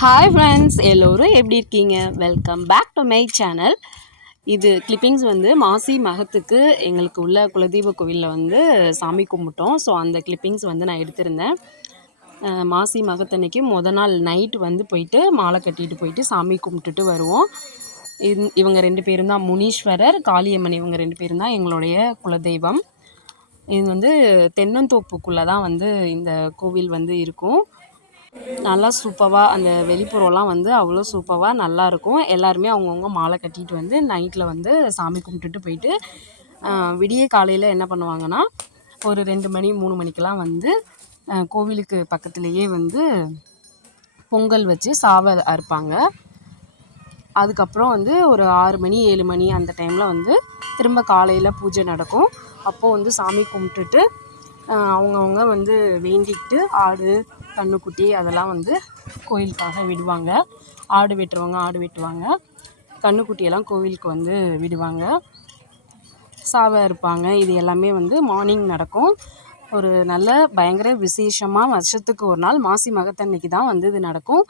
Hi friends எல்லோரும் எப்படி இருக்கீங்க? Welcome back to my channel இது கிளிப்பிங்ஸ் வந்து மாசி மகத்துக்கு எங்களுக்கு உள்ள குலதெய்வ கோவிலில் வந்து சாமி கும்பிட்டோம். ஸோ அந்த கிளிப்பிங்ஸ் வந்து நான் எடுத்திருந்தேன். மாசி மகத்தன்னைக்கு முத நாள் நைட்டு வந்து போயிட்டு மாலை கட்டிட்டு போயிட்டு சாமி கும்பிட்டுட்டு வருவோம். இந்- இவங்க ரெண்டு பேரும் தான் முனீஸ்வரர் காளியம்மன் இவங்க ரெண்டு பேரும் தான் எங்களுடைய குலதெய்வம். இது வந்து தென்னந்தோப்புக்குள்ளே தான் வந்து இந்த கோவில் வந்து இருக்கும். நல்லா சூப்பராக அந்த வெளிப்புறம்லாம் வந்து அவ்வளோ சூப்பராக நல்லாயிருக்கும் எல்லாருமே அவங்கவுங்க மாலை கட்டிட்டு வந்து நைட்டில் வந்து சாமி கும்பிட்டுட்டு போயிட்டு விடிய காலையில் என்ன பண்ணுவாங்கன்னா ஒரு ரெண்டு மணி மூணு மணிக்கெலாம் வந்து கோவிலுக்கு பக்கத்துலேயே வந்து பொங்கல் வச்சு சாவை அறுப்பாங்க. அதுக்கப்புறம் வந்து ஒரு ஆறு மணி ஏழு மணி அந்த டைமில் வந்து திரும்ப காலையில் பூஜை நடக்கும். அப்போது வந்து சாமி கும்பிட்டுட்டு அவங்கவுங்க வந்து வேண்டிக்கிட்டு ஆடு கன்றுக்குட்டி அதெல்லாம் வந்து கோயிலுக்காக விடுவாங்க. ஆடு வெட்டுறவங்க ஆடு வெட்டுவாங்க. கன்றுக்குட்டியெல்லாம் கோவிலுக்கு வந்து விடுவாங்க. சாவை இருப்பாங்க இது எல்லாமே வந்து மார்னிங் நடக்கும். ஒரு நல்ல பயங்கர விசேஷமாக வருஷத்துக்கு ஒரு நாள் மாசி மகத்தன்னைக்கு தான் வந்து இது நடக்கும்.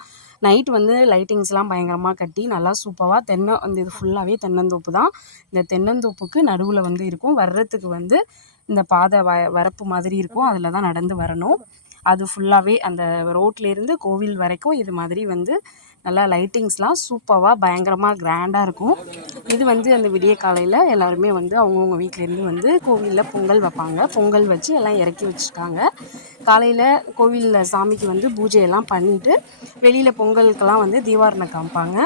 நைட் வந்து லைட்டிங்ஸ்லாம் பயங்கரமாக கட்டி நல்லா சூப்பராக தென்னை அந்த இது ஃபுல்லாகவே தென்னந்தோப்பு தான். இந்த தென்னந்தோப்புக்கு நடுவில் வந்து இருக்கும். வர்றதுக்கு வந்து இந்த பாதை வ வரப்பு மாதிரி இருக்கும். அதில் தான் நடந்து வரணும். அது ஃபுல்லாகவே அந்த ரோட்லேருந்து கோவில் வரைக்கும் இது மாதிரி வந்து நல்லா லைட்டிங்ஸ்லாம் சூப்பராக பயங்கரமாக கிராண்டாக இருக்கும். இது வந்து அந்த விடிய காலையில் எல்லாருமே வந்து அவங்கவுங்க வீட்டிலேருந்து வந்து கோவிலில் பொங்கல் வைப்பாங்க. பொங்கல் வச்சு எல்லாம் இறக்கி வச்சுருக்காங்க. காலையில் கோவிலில் சாமிக்கு வந்து பூஜையெல்லாம் பண்ணிவிட்டு வெளியில் பொங்கலுக்கெல்லாம் வந்து தீவாரணை காமிப்பாங்க.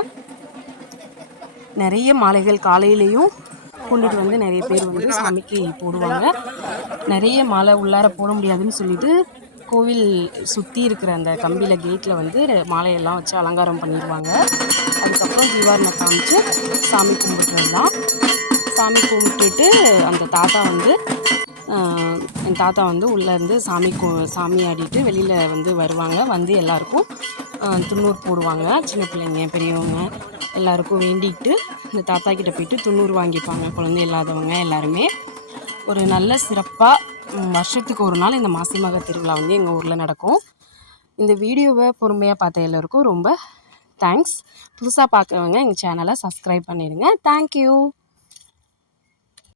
நிறைய மாலைகள் காலையிலையும் கொண்டுட்டு வந்து நிறைய பேர் வந்து சாமிக்கு போடுவாங்க. நிறைய மாலை உள்ளார போட முடியாதுன்னு சொல்லிட்டு கோவில் சுற்றி இருக்கிற அந்த கம்பியில் கேட்டில் வந்து மாலையெல்லாம் வச்சு அலங்காரம் பண்ணிடுவாங்க அதுக்கப்புறம் தீவாரணை காமிச்சு சாமி கும்பிட்டுறது தான் சாமி கும்பிட்டுட்டு அந்த தாத்தா வந்து என் தாத்தா வந்து உள்ளேருந்து சாமி கு சாமி ஆடிட்டு வெளியில் வந்து வருவாங்க. வந்து எல்லாருக்கும் துண்ணூர் போடுவாங்க. சின்ன பிள்ளைங்க பெரியவங்க எல்லாருக்கும் வேண்டிக்கிட்டு இந்த தாத்தா கிட்டே போயிட்டு துண்ணூர் வாங்கிப்பாங்க. குழந்தை இல்லாதவங்க எல்லாருமே. ஒரு நல்ல சிறப்பாக வருஷத்துக்கு ஒரு நாள் இந்த மாசி மக திருவிழா வந்து எங்கள் ஊரில் நடக்கும். இந்த வீடியோவை பொறுமையாக பார்த்த எல்லோருக்கும் ரொம்ப தேங்க்ஸ் புதுசாக பார்க்குறவங்க எங்கள் சேனலை சப்ஸ்கிரைப் பண்ணிடுங்க. தேங்க்யூ